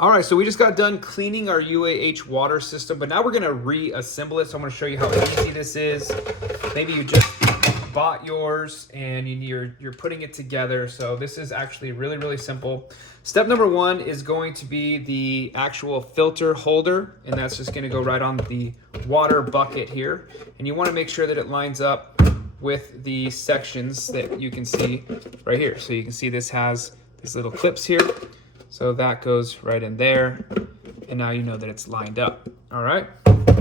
All right, so we just got done cleaning our UAH water system, but now we're gonna reassemble it. So I'm gonna show you how easy this is. Maybe you just bought yours and you're putting it together. So this is actually really, really simple. Step number one is going to be the actual filter holder, and that's just gonna go right on the water bucket here. And you wanna make sure that it lines up with the sections that you can see right here. So you can see this has these little clips here. So that goes right in there, and now you know that it's lined up. All right,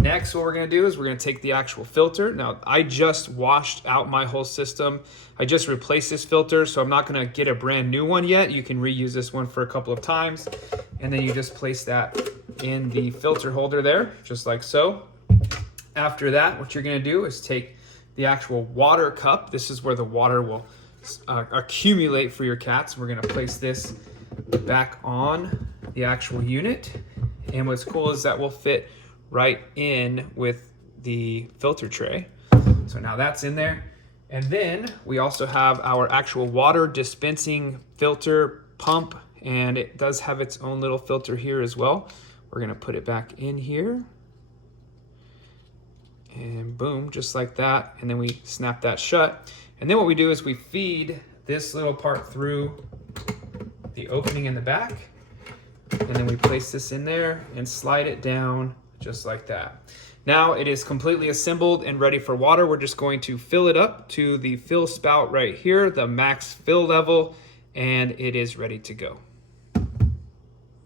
next what we're gonna do is we're gonna take the actual filter. Now I just washed out my whole system. I just replaced this filter, so I'm not gonna get a brand new one yet. You can reuse this one for a couple of times, and then you just place that in the filter holder there, just like so. After that, what you're gonna do is take the actual water cup. This is where the water will accumulate for your cats. We're gonna place this back on the actual unit, and what's cool is that will fit right in with the filter tray. So now that's in there, and then we also have our actual water dispensing filter pump, and it does have its own little filter here as well. We're gonna put it back in here, and boom, just like that, and then we snap that shut. And then what we do is we feed this little part through the opening in the back, and then we place this in there and slide it down just like that. Now it is completely assembled and ready for water. We're just going to fill it up to the fill spout right here, the max fill level, and it is ready to go.